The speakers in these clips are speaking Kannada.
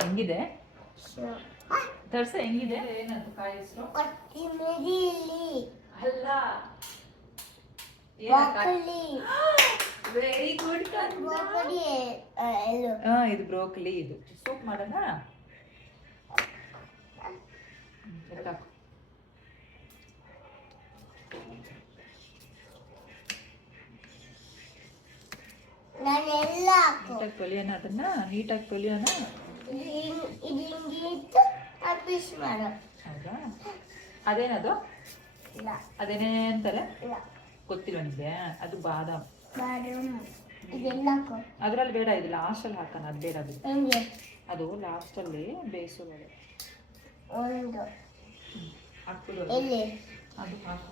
ಹೆಂಗಿದೆ ತರ್ಸ? ಹೆಂಗಿದೆ? ಏನದು ಕಾಯಿ ಹೆಸರು? ಅಲ್ಲ, ವೆರಿ ಗುಡ್. ಇದು ಬ್ರೋಕಲಿ. ಇದು ಸೂಪ್ ಮಾಡೋಣ. ನೀಟಾಗಿ ತೊಳಿಯೋಣ, ಅದನ್ನ ನೀಟಾಗಿ ತೊಳಿಯೋಣ. ಹೌದಾ? ಅದೇನದು? ಅದೇನೇ ಅಂತಾರೆ ಗೊತ್ತಿಲ್ಲ ನಿಮಗೆ. ಅದು ಬಾದಾಮ್. ಅದ್ರಲ್ಲಿ ಬೇಡ, ಇದು ಲಾಸ್ಟಲ್ಲಿ ಹಾಕೋಣ. ಅದು ಬೇಡ, ಅದು ಲಾಸ್ಟಲ್ಲಿ ಬೇಯಿಸೋದು. ಅದು ಹಾಕು.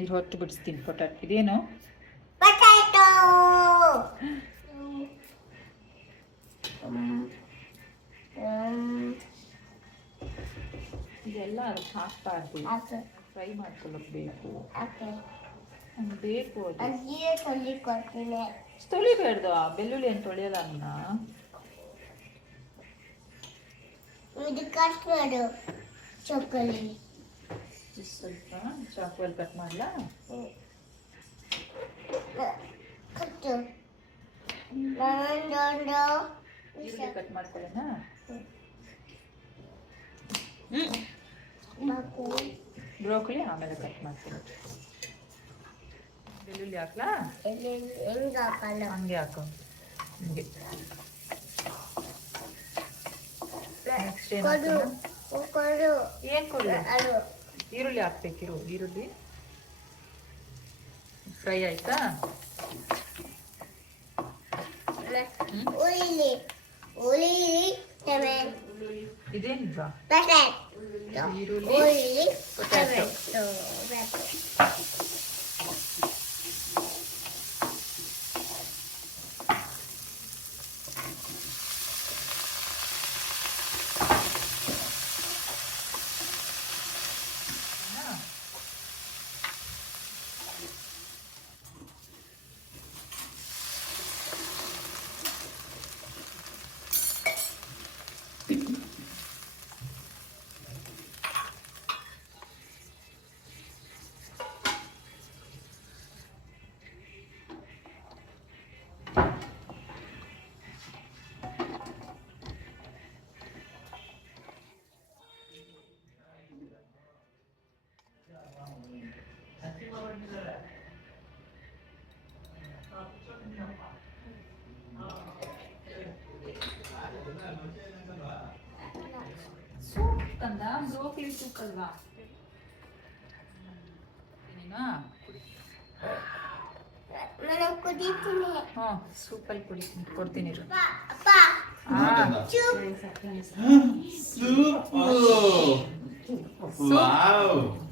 ಇದು ಹೊತ್ತು ಬಿಡಿಸ್ತೀನಿ. ಪೊಟ್ಯಾಟೊ. ಇದೇನು? ಇದೆಲ್ಲ ಅದಕ್ಕೆ ಹಾಕ್ಬಾರ್ದು. ಫ್ರೈ ಮಾಡ್ಕೊಳ್ಳೋಕೆ ಬೇಕು. ಬೇಕು ತೊಳಿಬೇಡ್ದು. ಬೆಳ್ಳುಳ್ಳಿ ಏನು ತೊಳಿಯಲ್ಲ ಅನ್ನ. ಸ್ವಲ್ಪ ಚಾಕುವಲ್ಲಿ ಕಟ್ ಮಾಡಲಾ? ಈರುಳ್ಳಿ ಕಟ್ ಮಾಡ್ಕೊಳ್ಳೋಣ. ಬ್ರೋಕೊಲಿ ಆಮೇಲೆ ಕಟ್ ಮಾಡ್ತೀನಿ. ಬೆಳ್ಳುಳ್ಳಿ ಹಾಕ್ಲಾ? ಹಂಗೆ ಹಾಕು. ಹಂಗೆ. ನೆಕ್ಸ್ಟ್ ಏನು ಕೊಡು? ಈರುಳ್ಳಿ ಹಾಕ್ಬೇಕಿರು. ಈರುಳ್ಳಿ ಫ್ರೈ ಆಯ್ತಾ? ಇದೇನಿಲ್ವಾ? ಈರುಳ್ಳಿ, ಪೊಟ್ಯಾಟೊ. ಸೂಪ್ ಕಂದ, ಬ್ರೋಕೊಲಿ ಸೂಪ್ ಅಲ್ವಾ? ಸೂಪಲ್ಲಿ ಕುಡಿತೀನಿ, ಕೊಡ್ತೀನಿ. Super! Wow!